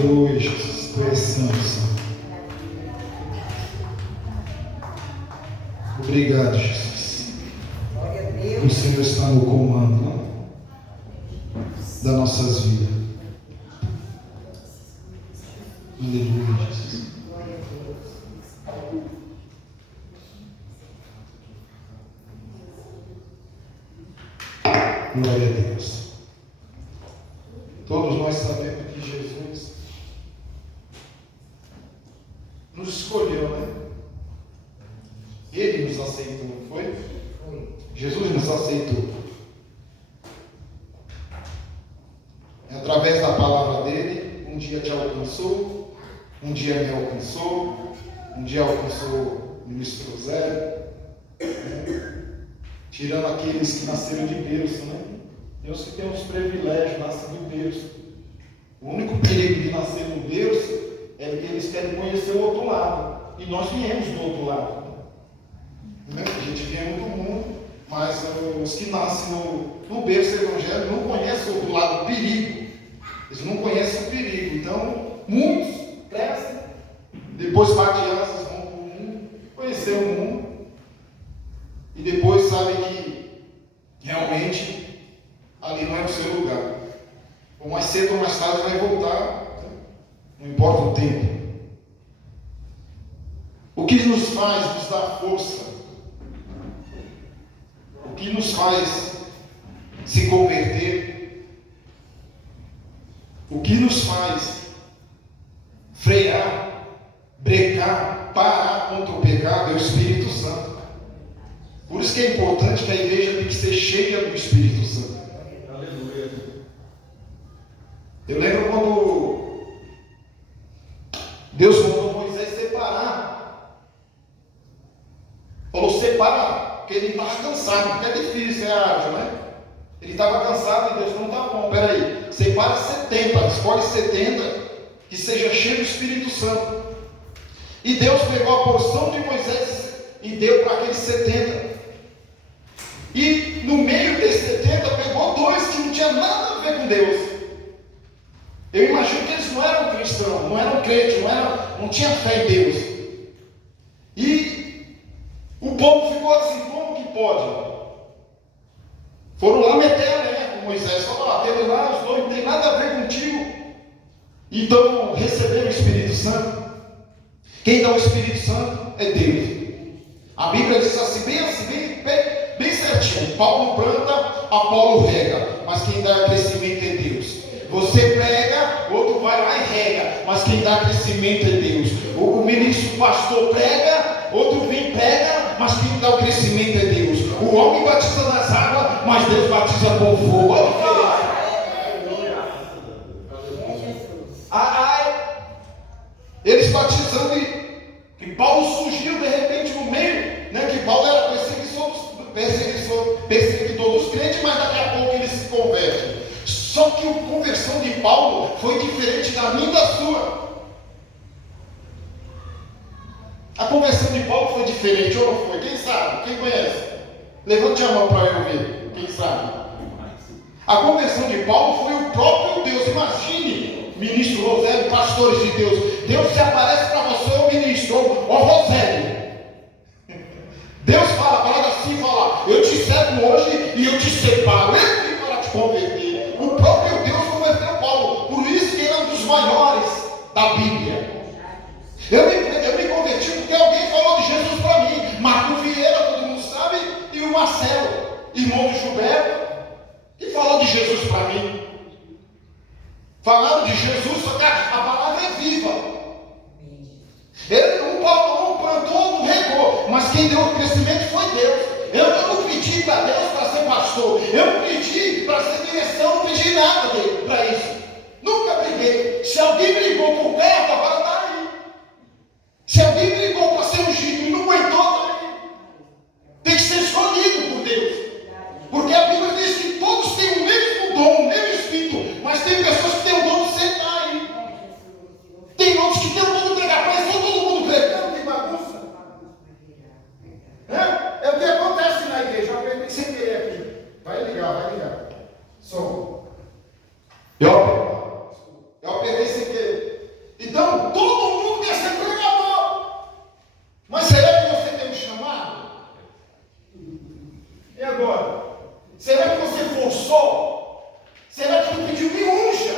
Aleluia, Jesus. Tu és santo, Senhor. Obrigado, Jesus. O Senhor está no comando das nossas vidas. Aleluia, Jesus. Glória a Deus. Todos nós sabemos que Jesus nos escolheu, né? Ele nos aceitou, não foi? Jesus nos aceitou. Através da palavra dele, um dia te alcançou, um dia me alcançou, um dia alcançou o ministro Zé, né? Tirando aqueles que nasceram de berço, né? Deus que tem os privilégios, nascem de berço. O único perigo de nascer no berço é que eles querem conhecer o outro lado. E nós viemos do outro lado. Né? A gente viemos do mundo, mas os que nascem no berço evangélico não conhecem o outro lado, o perigo. Eles não conhecem o perigo. Então, muitos crescem, depois batiaças vão para o mundo, conhecer o mundo, e depois sabem que realmente ali não é o seu lugar. Ou mais cedo ou mais tarde vai voltar, não importa o tempo. O que nos faz nos dar força? O que nos faz se converter? O que nos faz frear, brecar, parar contra o pecado é o Espírito Santo. Por isso que é importante que a igreja tem que ser cheia do Espírito Santo. Aleluia. Eu lembro quando Deus mandou Moisés separar. Falou separar, porque ele estava cansado, porque é difícil, é ágil, né? Ele estava cansado e Deus não está bom. Peraí, separa 70, escolhe 70 que seja cheio do Espírito Santo. E Deus pegou a porção de Moisés e deu para aqueles 70. E no meio desses 70 pegou 2 que não tinham nada a ver com Deus. Eu imagino que eles não eram cristãos, não eram crentes, não tinham fé em Deus. E o povo ficou assim, como que pode? Foram lá meter a lenha com Moisés, falaram, aquele lá, os 2 não tem nada a ver contigo. Então receberam o Espírito Santo. Quem dá o Espírito Santo é Deus. A Bíblia diz assim, bem certinho. Paulo planta, Apolo rega, mas quem dá crescimento é Deus. Você prega, outro vai lá e rega, mas quem dá crescimento é Deus. O ministro pastor prega, outro vem e prega, mas quem dá o crescimento é Deus. O homem batiza nas águas, mas Deus batiza com fogo. Olha a diferença. Eles batizando e Paulo surgiu de repente no meio, né, que Paulo era perseguidor dos crentes, mas daqui a pouco ele se converte. Só que a conversão de Paulo foi diferente da minha e da sua. A conversão de Paulo foi diferente ou não foi? Quem sabe? Quem conhece? Levante a mão para eu ver. Quem sabe? A conversão de Paulo foi o próprio Deus. Imagine, ministro Rosélio, pastores de Deus. Deus se aparece para você, o ministro, ó Rosélio. Deus fala assim, fala, eu te servo hoje e eu te separo. Eu vim para te converter. O próprio Deus converteu Paulo. Por isso que ele é um dos maiores da Bíblia. Eu me converti porque alguém falou de Jesus para mim. Marco Vieira, todo mundo sabe, e o Marcelo, irmão do Gilberto, que falou de Jesus para mim. Falaram de Jesus, só que a palavra é viva. O Paulo não plantou, não regou, mas quem deu o crescimento foi Deus. Eu não pedi para Deus para ser pastor, eu não pedi para ser direção, não pedi nada dele para isso. Nunca briguei. Se alguém brigou por perto, agora está aí. Se alguém brigou para ser ungido e não aguentou, está aí. Tem que ser escolhido por Deus. Porque a Bíblia diz que todos têm o mesmo dom, o mesmo espírito, mas tem pessoas que têm o dom de sentar aí. Tem outros que têm o dom de pregar, parece todo mundo pregando, que bagunça. É o que acontece na igreja. Eu aprendi sem querer aqui. Vai ligar. Som. Eu apertei sem querer. todo mundo quer ser pregador. Mas será que você tem um chamado? E agora? Será que você forçou? Será que ele pediu? Me unja,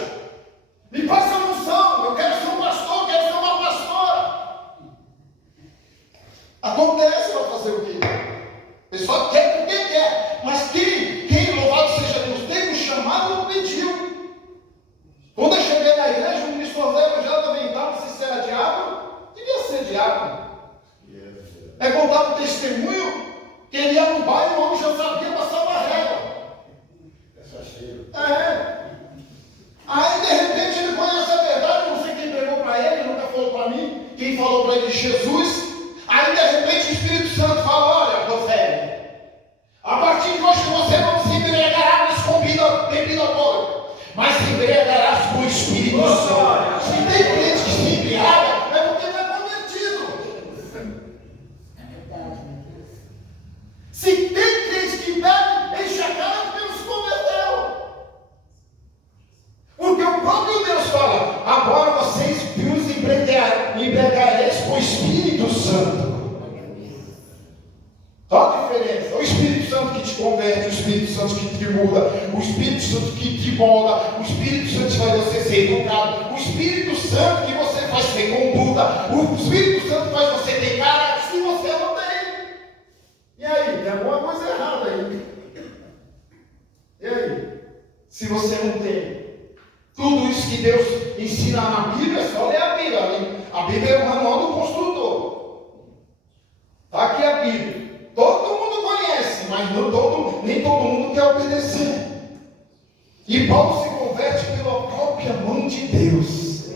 me passa a unção, eu quero ser um pastor, eu quero ser uma pastora. Acontece, vai fazer o quê? O pessoal quer porque quer, mas quem louvado seja Deus, teve um chamado, não pediu. Quando eu cheguei na igreja, o ministro José já lamentava, não sei se era diácono, devia ser diácono. É contar o testemunho que ele ia no bairro e o homem já sabia passar uma régua. Aí de repente ele conhece a verdade, não sei quem pregou para ele, nunca falou para mim, quem falou para ele de Jesus. Aí de repente o Espírito Santo fala: olha, José, a partir de hoje você não se embriagará mais com bebida alcoólica, mas se embriagarás com o Espírito Santo. Se tem crente que se embriaga, é porque não é convertido. Se tem crente que bebe, enche a cara porque não se converteu. Porque o próprio Deus fala: agora vocês vos embriagareis com o Espírito Santo. Olha a diferença. O Espírito Santo que te converte, o Espírito Santo que te muda, o Espírito Santo que te molda, o Espírito Santo que faz você ser educado, o Espírito Santo que você faz ter conduta, o Espírito Santo que faz você ter cara se você não tem. E aí? Tem alguma coisa errada aí. E aí? Se você não tem tudo isso que Deus ensina na Bíblia, é só ler a Bíblia. A Bíblia é o manual do construtor. Está aqui a Bíblia. Todo mundo conhece, mas nem todo mundo quer obedecer. E Paulo se converte pela própria mão de Deus.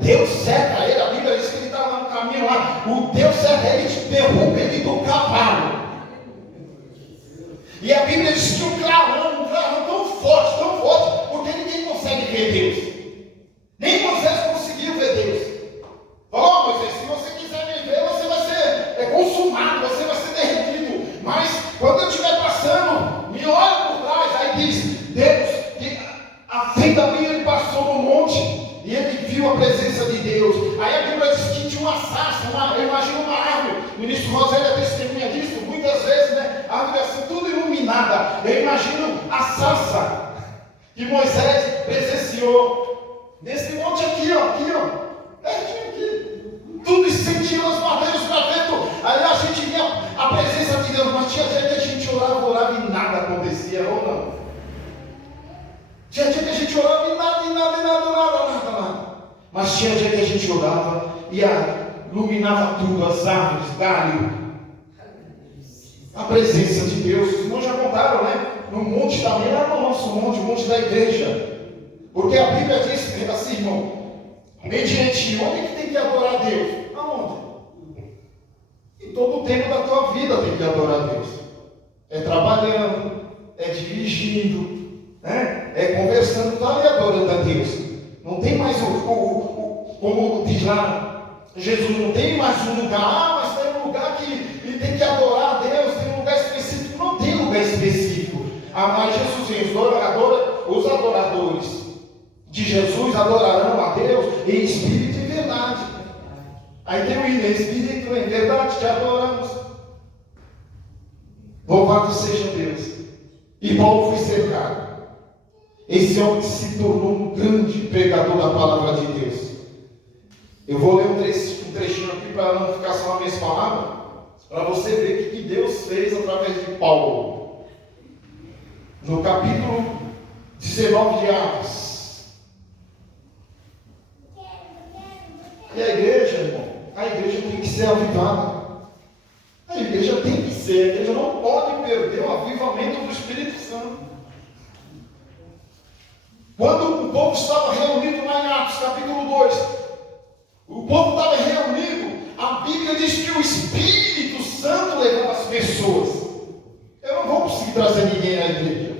Deus cerca ele, a Bíblia diz que ele está lá no caminho lá. O Deus cerca ele e derruba ele do cavalo. E a Bíblia diz que um clarão tão forte, porque ninguém consegue ver Deus. Nem Moisés conseguiu ver Deus. Falou: Moisés, se você quiser me ver, você vai ser consumado, você vai ser derretido. Mas quando eu estiver passando, me olha por trás. Aí diz Deus que a fim da minha ele passou no monte e ele viu a presença de Deus. Aí a Bíblia diz que tinha uma sarça, eu imagino uma árvore. O ministro Rosélio é testemunha disso, muitas vezes, né? A árvore assim, tudo iluminada. Eu imagino a sarça que Moisés presenciou nesse monte aqui, ó. Pertinho aqui. Tudo incendiando as madeiras para dentro. Aí a gente via a presença de Deus, mas tinha dia que a gente orava e nada acontecia, ou não? Tinha dia que a gente orava e nada. Mas tinha dia que a gente orava e iluminava tudo, as árvores, galho. A presença de Deus. Os irmãos já contaram, né? No monte também, lá no nosso monte, o monte da igreja. Porque a Bíblia diz assim, irmão: mediante onde que tem que adorar a Deus? Aonde? Em todo o tempo da tua vida tem que adorar a Deus. É trabalhando, é dirigindo, né? É conversando, está ali adorando a Deus. Não tem mais como diz lá, Jesus não tem mais um lugar, mas tem um lugar que ele tem que adorar a Deus, tem um lugar específico. Não tem lugar específico. Mas Jesus diz: os adoradores de Jesus adorarão a Deus em espírito e verdade. Aí tem o hino: em espírito e em verdade te adoramos. Louvado seja Deus. E Paulo foi cercado. Esse homem se tornou um grande pregador da palavra de Deus. Eu vou ler um trechinho aqui para não ficar só na minhas palavras, para você ver o que Deus fez através de Paulo. No capítulo 19 de Atos. E a igreja, irmão, a igreja tem que ser avivada. A igreja tem que ser, a igreja não pode perder o avivamento do Espírito Santo. Quando o povo estava reunido lá em Atos, capítulo 2, o povo estava reunido, a Bíblia diz que o Espírito Santo levava as pessoas. Eu não vou conseguir trazer ninguém à igreja.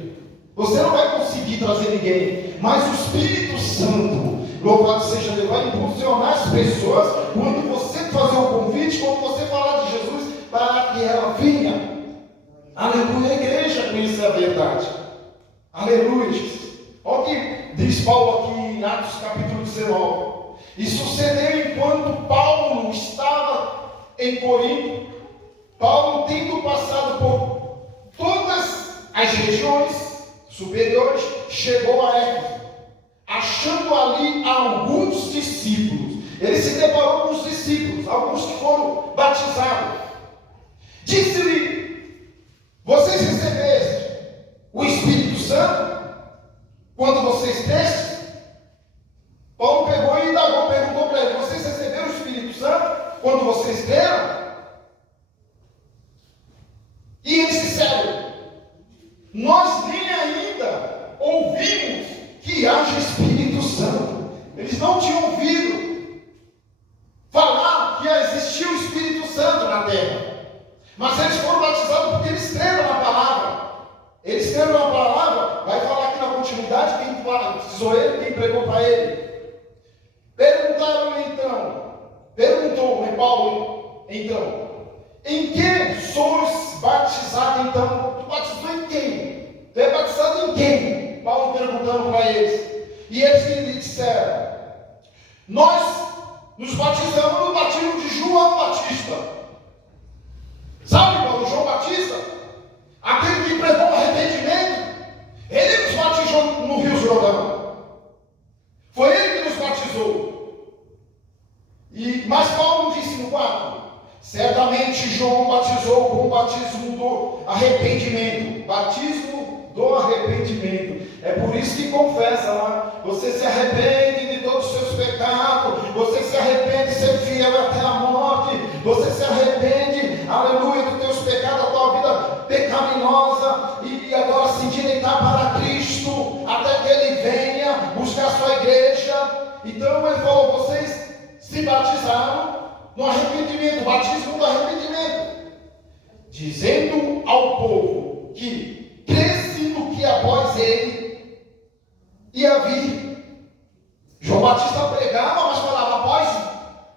Você não vai conseguir trazer ninguém, mas o Espírito Santo, louvado seja Deus, vai impulsionar as pessoas quando você fazer o convite, quando você falar de Jesus, para que ela venha. Aleluia, a igreja conhecer a verdade. Aleluia. Olha o que diz Paulo aqui em Atos capítulo 19. E sucedeu quando Paulo estava em Corinto, Paulo, tendo passado por todas as regiões superiores, chegou a Éfeso, achando ali alguns discípulos. Ele se deparou com os discípulos, alguns que foram batizados. Disse-lhe: vocês recebeste o Espírito Santo quando vocês destes? Paulo pegou e indagou, perguntou para ele: vocês receberam o Espírito Santo quando vocês deram? E eles disseram: nós nem ainda ouvimos que haja Espírito Santo. Eles não tinham ouvido falar que existia o Espírito Santo na terra, mas eles foram batizados porque eles creram na palavra. Eles creram na palavra. Vai falar aqui na continuidade quem batizou ele, quem pregou para ele. Perguntaram-lhe então, perguntou Paulo então: em que sois batizado então? Tu batizou em quem? Tu é batizado em quem? Paulo perguntando para eles. E eles lhe disseram: nós nos batizamos no batismo de João Batista. Sabe, Paulo, João Batista? Aquele que pregou o arrependimento. Ele nos batizou no Rio Jordão. Foi ele que nos batizou. Mas Paulo disse no 4: certamente João batizou com o batismo do arrependimento. Batismo do arrependimento. É por isso que confessa lá. Você se arrepende de todos os seus pecados. Você se arrepende de ser fiel até a morte. Você se arrepende, aleluia, dos teus pecados, da tua vida pecaminosa. E agora se endireitar para Cristo, até que Ele venha buscar a sua igreja. Então ele falou: vocês se batizaram no arrependimento, batismo do arrependimento, dizendo ao povo que cresce no que após ele ia vir. João Batista pregava, mas falava: após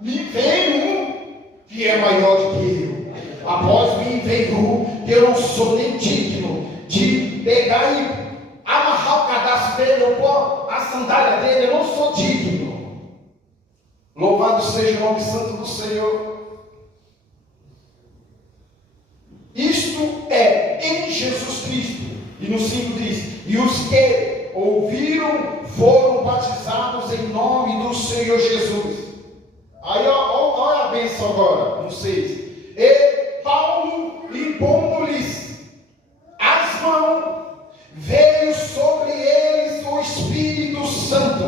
mim vem um que é maior do que eu. Após mim vem um que eu não sou nem digno de pegar e amarrar o cadastro dele, ou pôr a sandália dele. Eu não sou digno. Louvado seja o nome santo do Senhor. Isto é em Jesus Cristo. E no 5 diz: e os que ouviram foram batizados em nome do Senhor Jesus. Aí olha a bênção agora, no 6. E Paulo, impondo-lhes as mãos, veio sobre eles o Espírito Santo.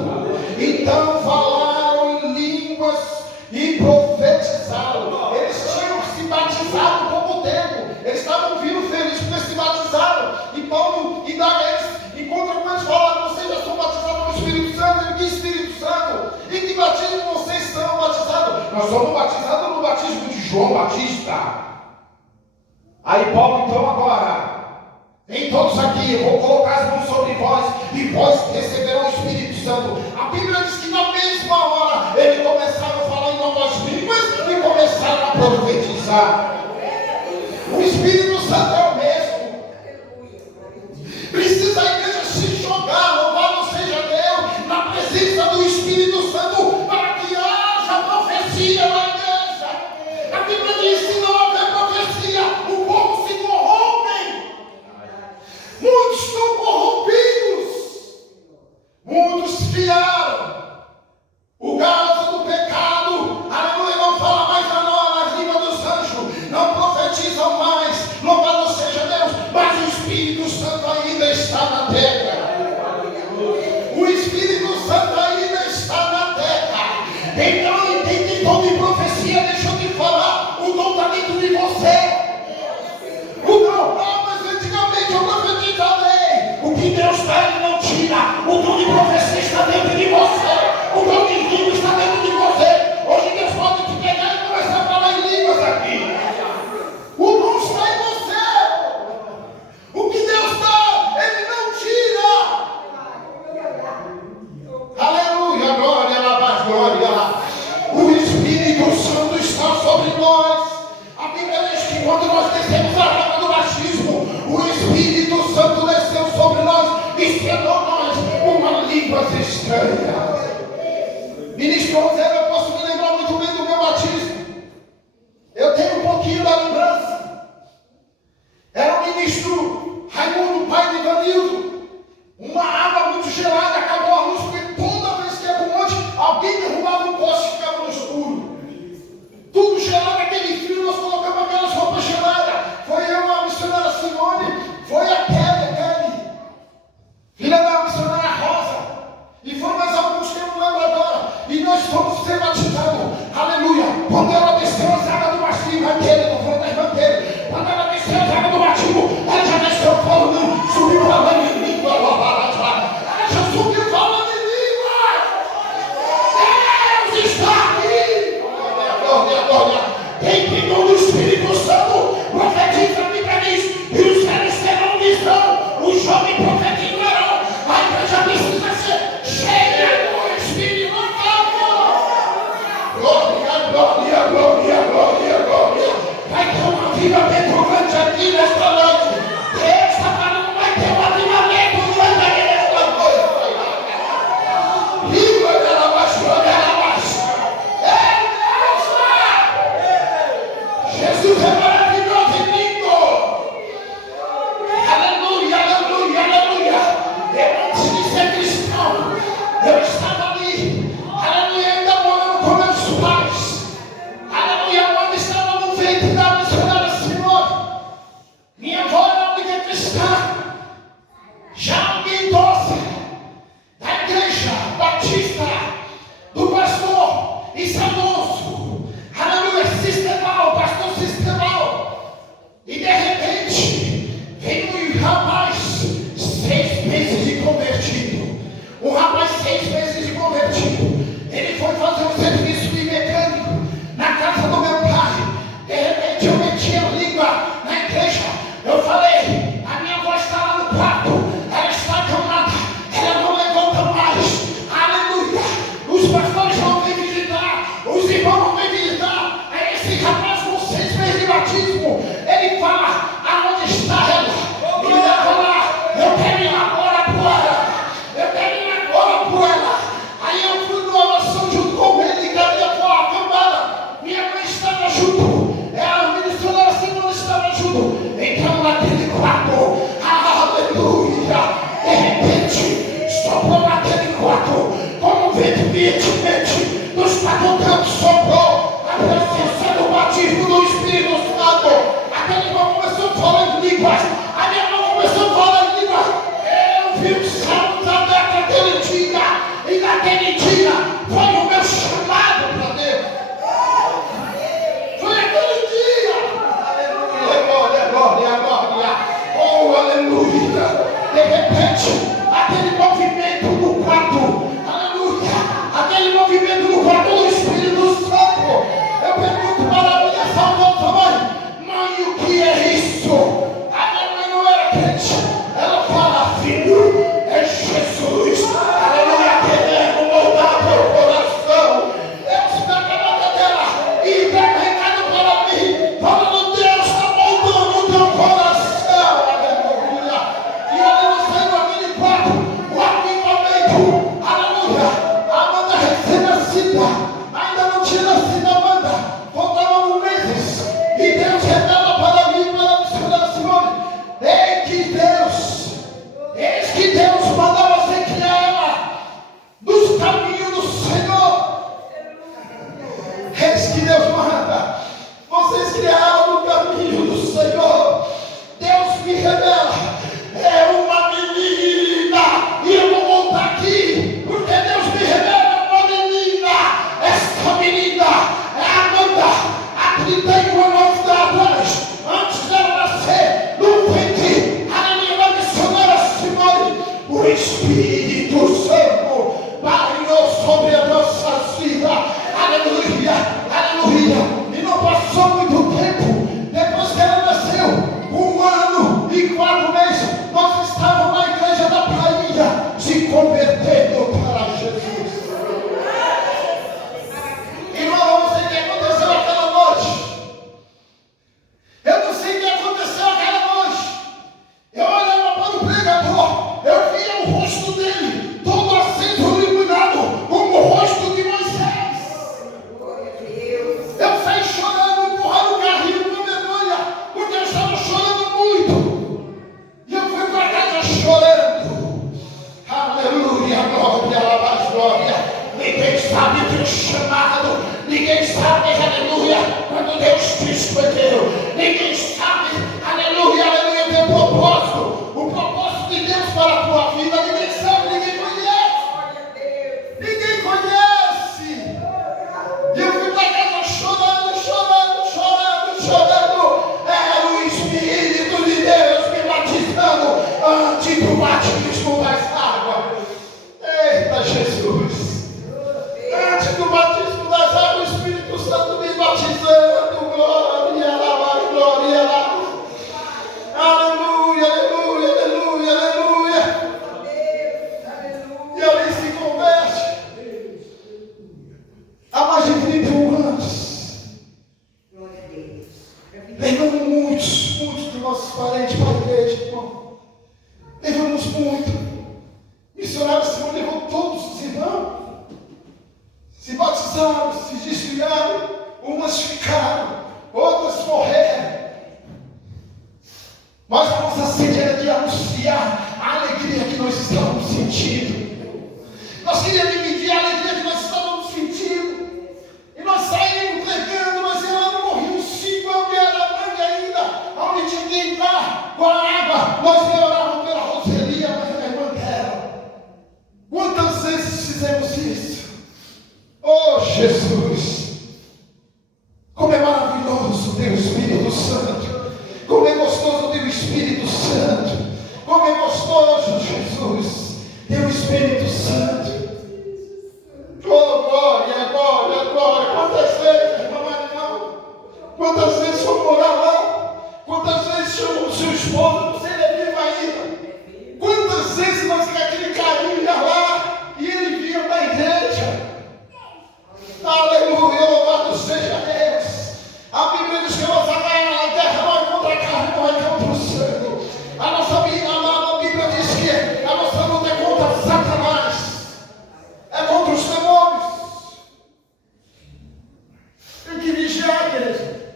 Então falaram em línguas e profetizaram. Eles tinham se batizado pouco tempo. Eles estavam vindo felizes porque se batizaram. E Paulo indaga eles, encontra com eles, fala: vocês já são batizados no Espírito Santo. E que Espírito Santo? E que batismo vocês são batizados? Nós somos batizados no batismo de João Batista. Aí Paulo, então agora: vem todos aqui, eu vou colocar as mãos sobre vós, e vós receberão o Espírito Santo. A Bíblia diz que na mesma hora eles começaram a falar em novas línguas e começaram a profetizar. O Espírito Santo é o mesmo. Precisa a igreja se jogar, louvado seja Deus, na presença do Espírito Santo, para que haja profecia na igreja. A Bíblia diz que não houver profecia, o povo se corrompe. Muitos estão corrompidos. Muitos fiaram. O galo do pecado, aleluia, não fala mais na língua dos anjos, não profetizam mais, louvado seja Deus, mas o Espírito Santo ainda está na terra. O Espírito Santo ainda está na terra. Então, tem dom de profecia, deixa eu te falar, o dom está dentro de você. O dom, mas antigamente eu profetizei. O que Deus dá, Ele não tira. O dom de profecia está dentro de você. O dom de língua está dentro de você. Hoje Deus pode te pegar e começar a falar em línguas aqui. O dom está em você. O que Deus dá, Ele não tira. Aleluia, glória, alabás, glória. O Espírito Santo está sobre nós. A Bíblia diz que quando nós descemos a água do batismo, o Espírito Santo desceu sobre nós e selou nós uma língua estranha. Ministro José, eu posso me lembrar muito Alguém derrubava um poste e ficava no escuro. Tudo gelado, aquele frio, nós colocamos aquelas roupas geladas. Foi eu, a missionária Simone, foi a Kelly, filha da missionária Rosa. E foi mais alguns que eu não lembro agora. E nós fomos ser batizados. Aleluia. Quando ela desceu as águas do batismo, aquele, não foi da irmã dele. Quando ela desceu as águas do batismo, ela já desceu falando, subiu falando em língua. Ela já subiu falando em língua. Deus está aqui. Glória, glória. Quem tem dom do Espírito Santo, profetiza a Bíblia diz. E os velhos terão visão. O jovem profetizarão. A igreja precisa ser cheia do Espírito Santo. Glória, glória, glória, glória, glória. Vai ter uma vida petrolante aqui nesta noite. Deus está falando, vai ter um avivamento durante esta noite. Língua dela baixo, dela baixo. Jesus é maravilhoso e lindo. Aleluia, aleluia, aleluia. Eu antes de ser cristão, eu estava ali, aleluia, ainda morando com meus pais. Aleluia, quando estava no ventre da missionária Simone. Minha avó era única cristã. Já alguém doce da igreja batista, do pastor Isadoso. Aleluia, Sistemal, pastor Sistemal. E de repente, veio um rapaz, 6 meses de convertido. Um rapaz, 6 meses de convertido. Ele foi fazer um serviço de mecânico na casa do meu pai. De repente, eu meti a língua na igreja. Eu falei, a minha avó está lá no quarto. Ela está acamada. Ela não levanta mais. Aleluia. Os pastores vão vir visitar. Os irmãos vão chamado. Ninguém sabe, aleluia, quando Deus te escolheu. Ninguém sabe, aleluia, aleluia, teu propósito. O propósito de Deus para a tua vida. Ninguém sabe, ninguém conhece. Ninguém conhece. E eu fui para casa chorando. Era o Espírito de Deus me batizando antes do batismo das águas. Eita Jesus! Antes do batismo das águas, o Espírito Santo me batizando. Glória lá, glória lá. Aleluia, aleluia, aleluia, aleluia. E ali se converte. Há mais de 31 anos. Levamos muitos dos nossos parentes para a igreja, irmão. Levamos muito. Missionário Simão levou todos os irmãos. Se batizaram, se desviaram. Umas ficaram, outras morreram. Mas a nossa sede era de anunciar a alegria que nós estávamos sentindo. Nós queríamos dividir a alegria que nós estávamos sentindo. E nós saímos pregando, nós éramos morridos 5 onde era mangue ainda, onde tinha que entrar com a água. Nós orávamos pela Roseli, a mãe da irmã dela. Quantas vezes fizemos isso? Oh Jesus! Como é maravilhoso o teu Espírito Santo! Como é gostoso o teu Espírito Santo! Como é gostoso, Jesus, teu Espírito Santo! Oh, glória, glória, glória! Quantas vezes, irmã Marinão? Quantas vezes fomos morar lá? Quantas vezes chamou o seu esposo? Não sei, ele é vivo ainda. Quantas vezes nós com aquele carinho ia lá e ele vinha para a igreja? Aleluia, louvado seja Deus. A Bíblia diz que a nossa guerra não é contra a carne, não é contra o sangue. A Bíblia diz que a nossa luta é contra Satanás, é contra os demônios. Tem que vigiar, igreja.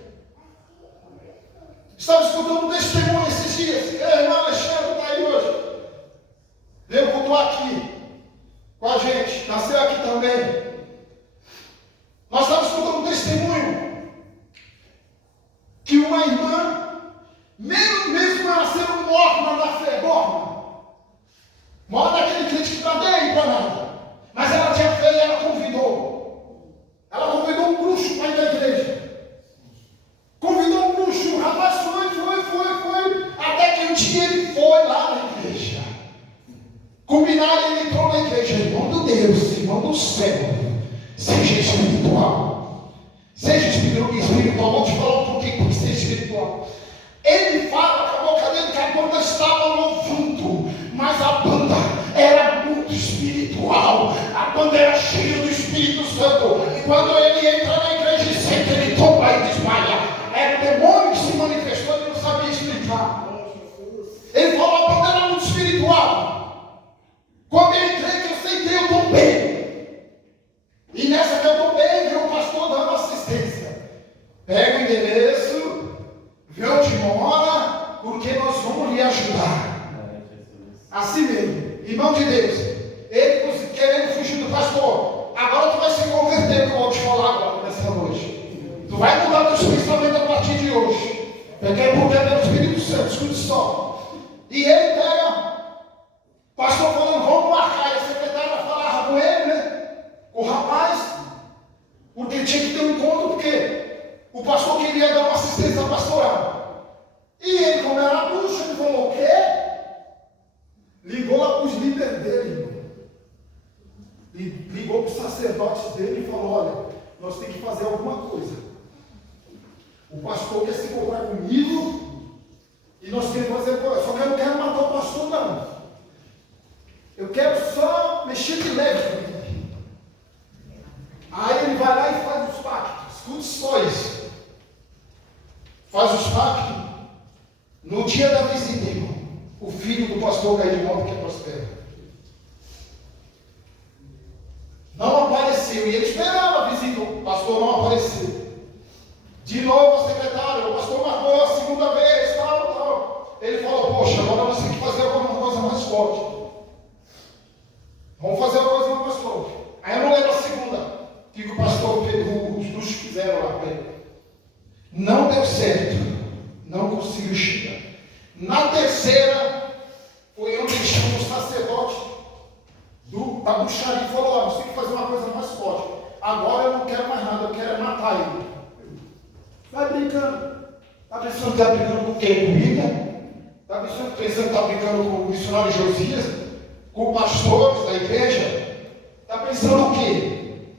Estava escutando um testemunho esses dias. A irmã Alexandre está aí hoje. Veio cultuar aqui com a gente, nasceu aqui também. Nós estamos escutando um testemunho que uma irmã, mesmo ela sendo morna da fé, morna daquele crente que está nem para nada, mas ela tinha fé e ela convidou um bruxo para ir na igreja. Convidou um bruxo, o rapaz foi, até que um dia ele foi lá na igreja. Combinaram, ele entrou na igreja. Irmão do Deus, irmão do céu. Seja espiritual. Seja espiritual. Vou te falar um pouquinho porque seja espiritual. Ele fala com a boca dele que a banda estava louvando, mas a banda era muito espiritual. A banda era cheia do Espírito Santo. Quando ele entra na igreja e senta, ele tomba e desmaia. Era o demônio que se manifestou, ele não sabia explicar. Ele falou: a banda era muito espiritual. Quando eu entrei, que eu sentei, eu tombei. E nessa que eu tombei, veio o pastor dando assistência. Pega o endereço, vê onde mora, porque nós vamos lhe ajudar. Assim mesmo, irmão de Deus. Ele querendo fugir do pastor. Agora tu vai se converter, que eu vou te falar agora, nessa noite. Tu vai mudar teus pensamentos a partir de hoje. Porque é pelo Espírito Santo, escute só. E ele pega, pastor falando, vamos marcar. E a secretária falava com ele, né? O rapaz, porque tinha que ter um encontro, porque o pastor queria dar uma assistência pastoral. E ele, como era bruxo, ele falou: o quê? Ligou lá para os líderes dele, irmão. Ligou para os sacerdotes dele e falou: olha, nós temos que fazer alguma coisa. O pastor quer se encontrar comigo e nós temos que fazer coisa. Só que eu não quero matar o pastor, não. Eu quero só mexer de leve com ele. Aí ele vai lá e faz os pactos. Escute só isso. Faz os pactos. No dia da visita, irmão, o filho do pastor caiu de moto que prospera. Não apareceu. E ele esperava a visita. O pastor não apareceu. De novo a secretária, o pastor marcou a segunda vez, tal. Ele falou: poxa, agora nós temos que fazer alguma coisa mais forte. Vamos fazer uma coisa mais forte. Aí eu não lembro a segunda. Que o pastor Pedro, os bruxos fizeram lá para ele. Não deu certo, não conseguiu chegar. Na terceira, foi onde ele chamou o sacerdote da bruxaria e falou: ó, você tem que fazer uma coisa mais forte. Agora eu não quero mais nada, eu quero matar ele. Vai brincando. Está pensando que está brincando com o quê? Com Bíblia? Está pensando que está brincando com o missionário Josias? Com pastores da igreja? Está pensando o quê?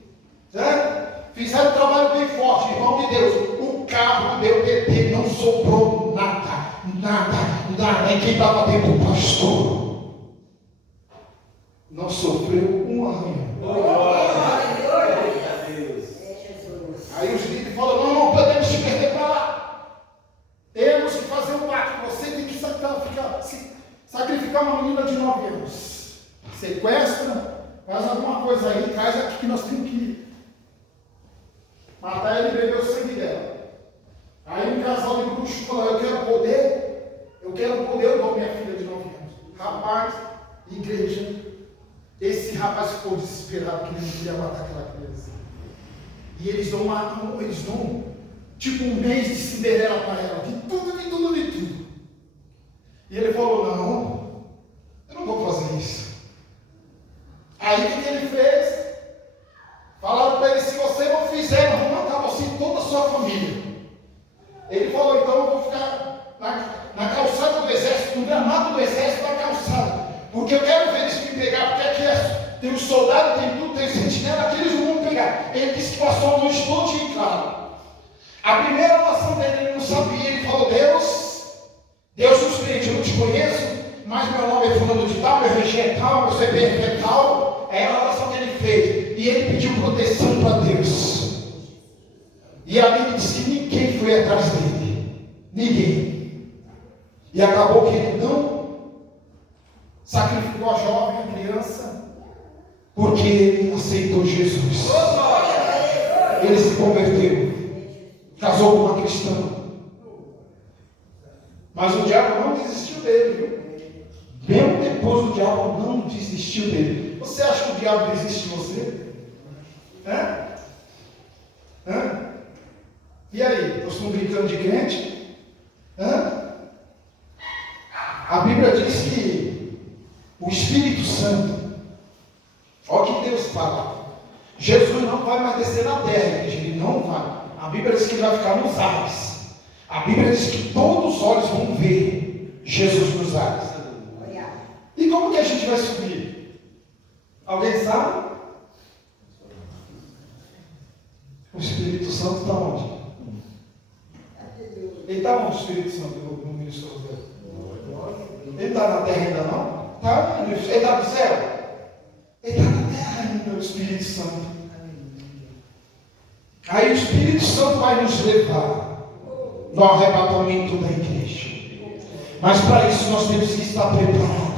Certo? Fizeram um trabalho bem forte, irmão de Deus. O carro deu PT, não sobrou nada. E quem estava dentro do pastor não sofreu um arranhão. Aí os líderes falaram: não podemos te perder para lá. Temos que fazer um pacto. Você tem que sacrificar uma menina de 9 anos. Sequestra, faz alguma coisa aí, traz aqui que nós temos que matar ele e beber o sangue dela. Aí um casal de bruxos falou: eu quero poder, eu dou minha filha de 9 anos. Rapaz, igreja, esse rapaz ficou desesperado que ele não queria matar aquela criança. E eles dão tipo um mês de Cinderela para ela, de tudo. E ele falou: não, eu não vou fazer isso. Aí o que ele fez? Falaram para ele: se você não fizer, nós vamos matar você e toda a sua família. Ele falou: então eu vou ficar na calçada do exército, no gramado do exército da calçada, porque eu quero ver eles me pegar, porque aqui tem os soldados, tem tudo, tem sentinela, aqui eles não vão pegar. Ele disse que passou a noite toda em claro. A primeira oração dele, ele não sabia, ele falou: Deus nos crente, eu não te conheço, mas meu nome é fulano de tal, meu RG é tal, meu CPF é tal. É a oração que ele fez. E ele pediu proteção para Deus. E a Bíblia diz que ninguém foi atrás dele. Ninguém. E acabou que ele não sacrificou a jovem, a criança, porque ele aceitou Jesus. Ele se converteu. Casou com uma cristã. Mas o diabo não desistiu dele, viu? Mesmo depois o diabo não desistiu dele. Você acha que o diabo desiste de você? E aí? Nós estamos brincando de crente? A Bíblia diz que o Espírito Santo, olha o que Deus fala: Jesus não vai mais descer na terra, ele não vai. A Bíblia diz que ele vai ficar nos ares. A Bíblia diz que todos os olhos vão ver Jesus nos ares. E como que a gente vai subir? Alguém sabe? O Espírito Santo está onde? Ele está onde, o Espírito Santo, no ministro José? Ele está na terra ainda não? Tá, ele está no céu? Ele está na terra ainda, o Espírito Santo. Aí o Espírito Santo vai nos levar no arrebatamento da igreja. Mas para isso nós temos que estar preparados.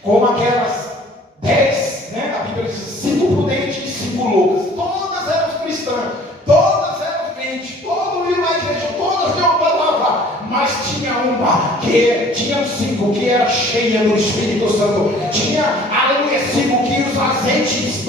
Como aquelas 10, a Bíblia diz, 5 prudentes e 5 loucas. Todas eram cristãs, todas eram crentes, todas iam na igreja, todas iam para lavar. Mas tinha uma tinha 5 que era cheia do Espírito Santo. Tinha, aleluia, 5 que os azeites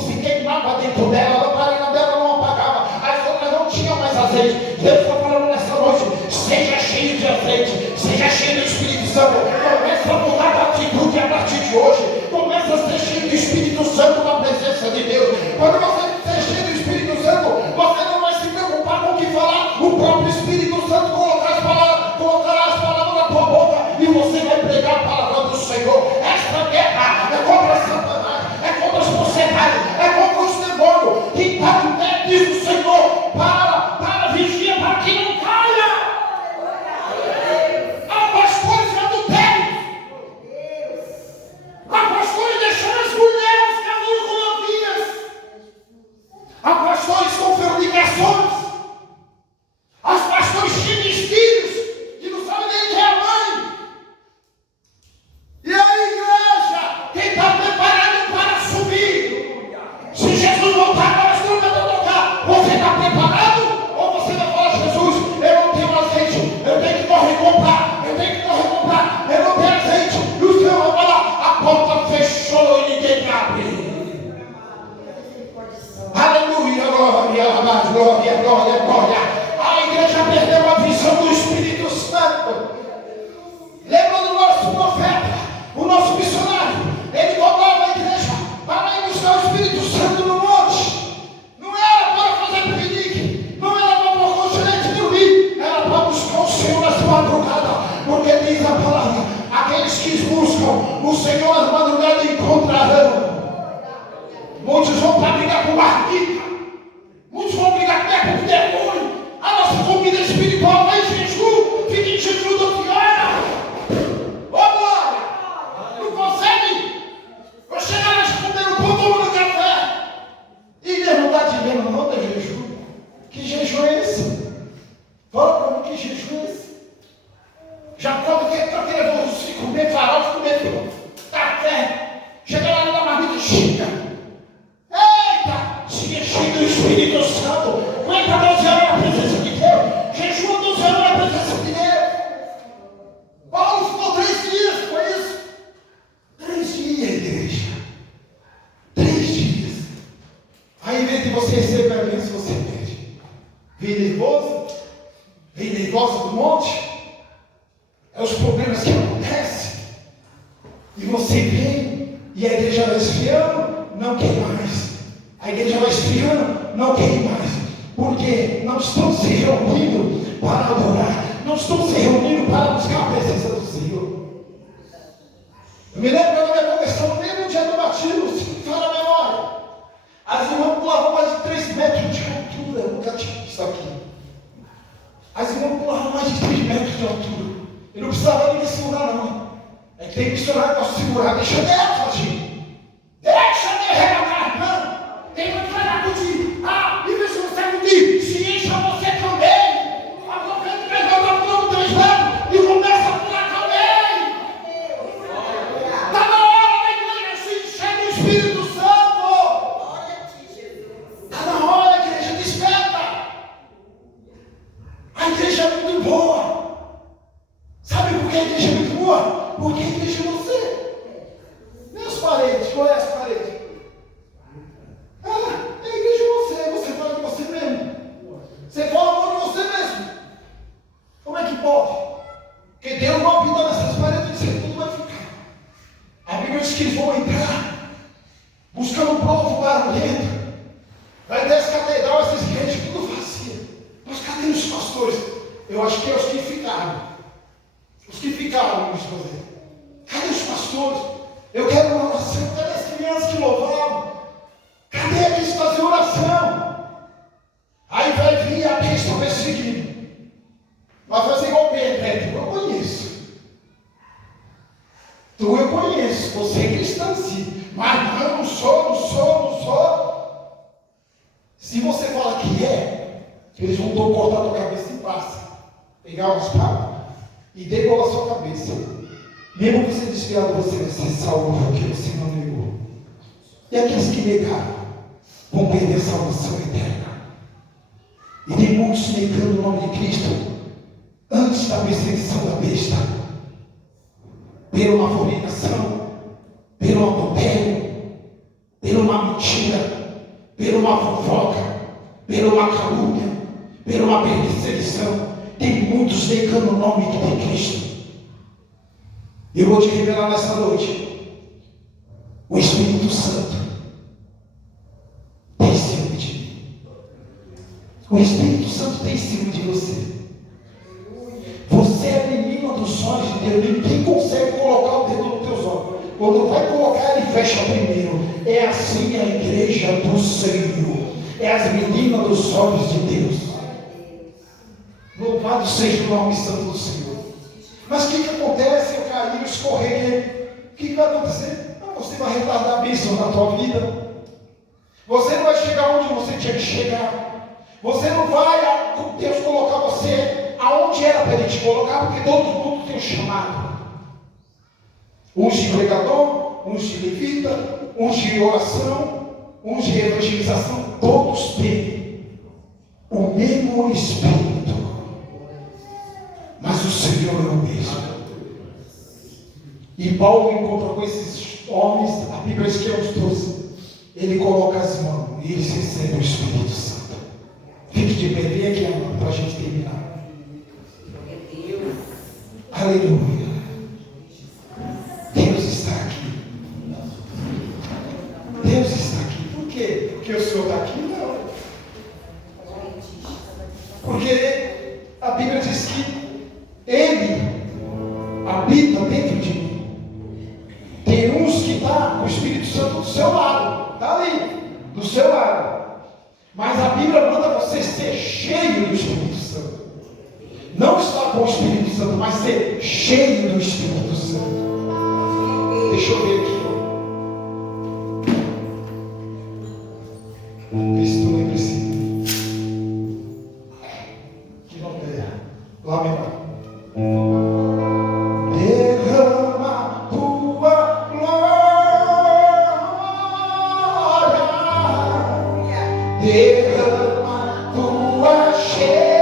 se queimavam dentro dela, a lamparina dela não apagava, as outras não tinham mais azeite. Deus está falando nessa noite: seja cheio de azeite, seja cheio do Espírito Santo. Começa a mudar a atitude a partir de hoje. Começa a ser cheio do Espírito Santo na presença de Deus. Quando você ser cheio do Espírito Santo, você não vai se preocupar com o que falar. O próprio Espírito Santo colocará as palavras na tua boca e você vai pregar a palavra do Senhor. Esta guerra é contra Satanás, é contra as sociedades, é contra os demônios. Então, diz o Senhor: para, vigia, para que glória, glória, glória. A igreja perdeu a visão do Espírito Santo. Lembra do nosso profeta, o nosso missionário? Ele cobrava a igreja para ir buscar o Espírito Santo no monte. Não era para fazer piquenique, não era para pôr colchonete de dormir, era para buscar o Senhor na sua madrugada, porque diz a palavra: aqueles que buscam o Senhor na madrugada encontrarão. Muitos vão para brigar com marmita, muitos vão brigar com o demônio. A nossa comida espiritual vai em jejum, fica em jejum 12 horas. Ô glória! Não consegue? Vou chegar lá escondendo pão, tomando café. E Deus não está dizendo, não, tem jejum. Que jejum é esse? Fala para mim, que jejum é esse? Já quando quer comer farofa, comer café. Chega lá na marmita, xinga. Eita! Se enche do Espírito Santo. Aguenta 12 horas na presença de Deus. Jejua 12 horas na presença de Deus. Paulo ficou 3 dias, foi isso? 3 dias, igreja. 3 dias. Aí, em vez de você receber a bênção, você pede. Vem nervosa do monte. É os problemas que acontecem. E você vem, e a igreja vai esfriando, não quer mais. A igreja vai esfriando, não quer mais. Porque não estão se reunindo para adorar, não estão se reunindo para buscar a presença do Senhor. Eu me lembro da minha conversão, no mesmo dia do batismo, se fala a memória. As irmãs pulavam mais de 3 metros de altura. Eu nunca tinha visto aqui. As irmãs pulavam mais de 3 metros de altura. Eu não precisava nem me segurar, não. É que tem missionário para segurar. Deixa dentro, Fadinho. Deixa de arrebatar, não. Tem que entrar na cozinha. Ah, e vê se você acudir. Se encha você também. A profeta pegou o pulando 3 metros e começa a pular também. Está na hora da igreja se encher do Espírito Santo. Está na hora, a igreja desperta. A igreja é muito boa. Sabe por que a igreja é muito boa? Porque a igreja é você. Nem as paredes, qual é as paredes? A igreja é você fala de você mesmo. Você fala amor de você mesmo. Como é que pode? Porque Deus não habita nessas paredes e tudo vai ficar. A Bíblia diz que eles vão entrar buscando um povo barulhento. Vai ter essa catedral, essas igrejas, tudo vazia. Mas cadê os pastores? Eu acho que é os que ficaram. Os que ficaram, vamos fazer. Cadê os pastores? Eu quero uma oração. Cadê as crianças que louvavam? Cadê aqueles que faziam oração? Aí vai vir a bênção perseguindo. Vai fazer igual Pedro. Eu conheço. Eu conheço. Você é cristão, sim. Mas não sou. Se você fala que eles vão cortar a tua cabeça e passa. Pegar uma espada e degolar a sua cabeça. Mesmo você desviado, você vai ser salvo porque você não negou. E aqueles que negaram vão perder a salvação eterna. E tem muitos negando o nome de Cristo antes da perseguição da besta, pela uma fornicação, pelo adultério, pela uma mentira, pela uma fofoca, pela uma calúnia, pela uma perseguição. Tem muitos negando o nome de Cristo. Eu vou te revelar nessa noite. O Espírito Santo tem ciúme de mim. O Espírito Santo tem ciúme de você. Você é menino dos olhos de Deus. Ninguém consegue colocar o dedo nos teus olhos. Quando vai colocar, ele fecha primeiro. É assim a igreja do Senhor. É as meninas dos olhos de Deus. Louvado seja o nome santo do Senhor. Mas o que acontece? Eu caí, eu escorreguei. O que vai acontecer? Você vai retardar a bênção na tua vida. Você não vai chegar onde você tinha que chegar. Você não vai, Deus colocar você aonde era para Ele te colocar, porque todo mundo tem um chamado. Uns de pregador, uns de levita, uns de oração, uns de evangelização. Todos têm o mesmo Espírito. Mas o Senhor é o mesmo. E Paulo encontra com esses homens, a Bíblia diz que é os 12. Ele coloca as mãos e eles recebem o Espírito Santo. Fique de pé, vem aqui, amor, para a gente terminar. Aleluia. Deus está aqui. Deus está aqui. Por quê? Porque o Senhor está aqui? Não. Porque a Bíblia diz que Ele habita dentro de mim. Tem uns que estão com o Espírito Santo do seu lado. Está ali, do seu lado. Mas a Bíblia manda você ser cheio do Espírito Santo. Não estar com o Espírito Santo, mas ser cheio do Espírito Santo. Deixa eu ver aqui. Vê se tu lembra esse. Que não é. Lá menor. Derrama tua glória. Derrama tua cheia.